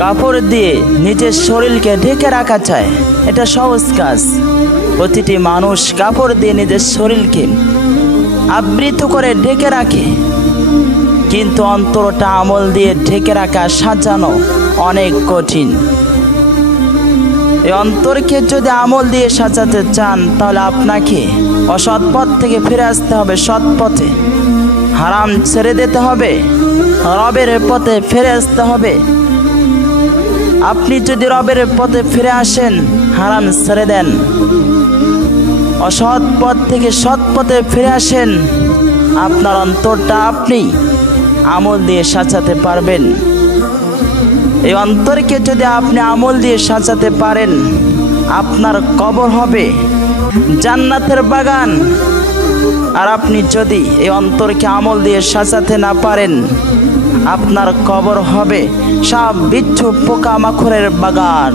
কাপড় দিয়ে নিজের শরীরকে ঢেকে রাখা চায়, এটা সহজ কাজ। প্রতিটি মানুষ কাপড় দিয়ে নিজের শরীরকে আবৃত করে ঢেকে রাখে, কিন্তু অন্তরটা আমল দিয়ে ঢেকে রাখা, সাজানো অনেক কঠিন। এই অন্তরকে যদি আমল দিয়ে সাজাতে চান, তাহলে আপনাকে অসৎ পথ থেকে ফিরে আসতে হবে সৎ পথে। হারাম ছেড়ে দিতে হবে, রবের পথে ফিরে আসতে হবে। আপনি যদি রবের পথে ফিরে আসেন, হারাম ছেড়ে দেন, অসৎ পথ থেকে সৎ পথে ফিরে আসেন, আপনার অন্তরটা আপনি আমল দিয়ে সাজাতে পারবেন। এই অন্তরকে যদি আপনি আমল দিয়ে সাজাতে পারেন, আপনার কবর হবে জান্নাতের বাগান। আর আপনি যদি এই অন্তরকে আমল দিয়ে সাজাতে না পারেন, আপনার কবর হবে সাপ বিচ্ছু পোকামাকড়ের বাগান।